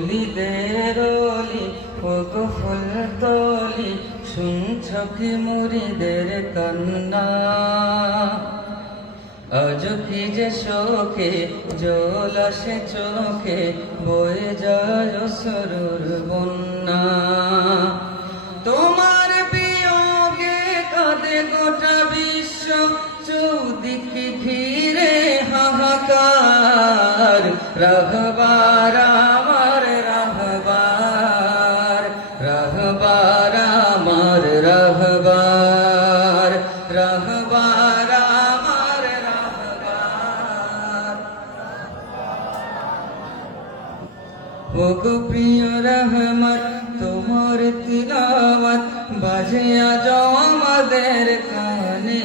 অলি ওগো ফুল তলি শুনছ কি মুরিদের কান্না। আজ কি যে শোকে, জল আসে চোখে, বয়ে যায় সরুর বন্যা। তোমার বিয়োগে কাঁদে গোটা বিশ্ব, চৌদিকে ঘিরে হাহাকার রহবার রহবার রহবার, আমার রহবার। প্রিয় রহমত তোমার তিলাওয়াত বাজে আজ আমাদের কানে।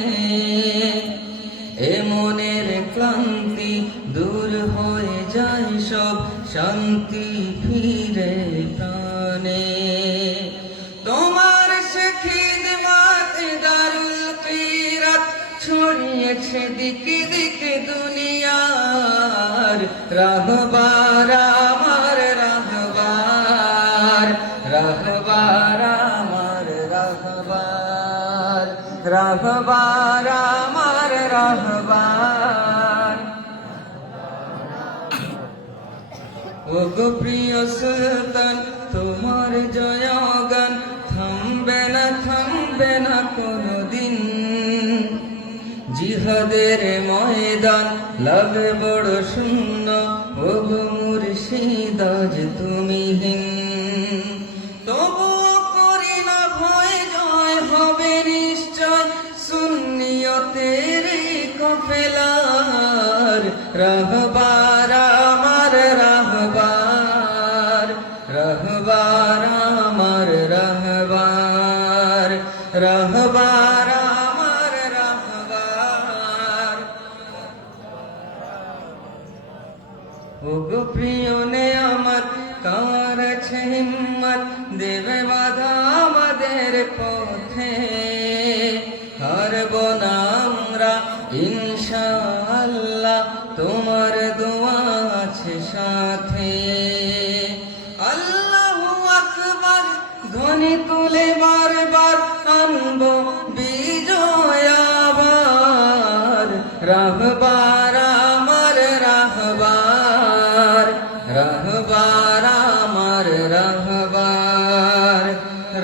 এ মনের ক্লান্তি দূর হয়ে যায় সব শান্তি ফিরে প্রাণে। ছড়িয়েছে দিকে দিকে দুনিয়ার রাহবার আমার রাহবার রাহবার আমার রাহবার রাহবার আমার রাহবার। ও গো প্রিয় সুলতান, তোমার জয়গান থামবে না থামবে না কোনদিন। জিহাদের ময়দান লাগে বড়, শূন্য। ও গো মুর্শিদ, আজ তুমি হীন। তবুও করি না ভয়, জয় হবে নিশ্চয়। এই কফেলার রহবার আমার রহবার রহবার আমার রহবার রহবার প্রিয় নে আমার কার আছে হিম্মত? দেবে বাধা আমাদের পথে। হারব না আমরা, ইনশাআল্লাহ তোমার দোয়া আছে সাথে। আল্লাহু আকবার, ধ্বনি তুলে বারবার আনব বিজয় আবার। রাহবার আমার রাহবার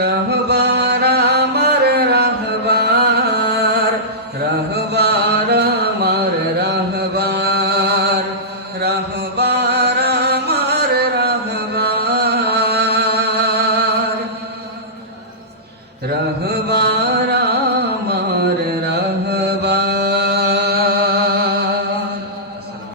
রাহবার আমার রাহবার রাহবার আমার রাহবার রাহবার আমার রাহবার রাহবার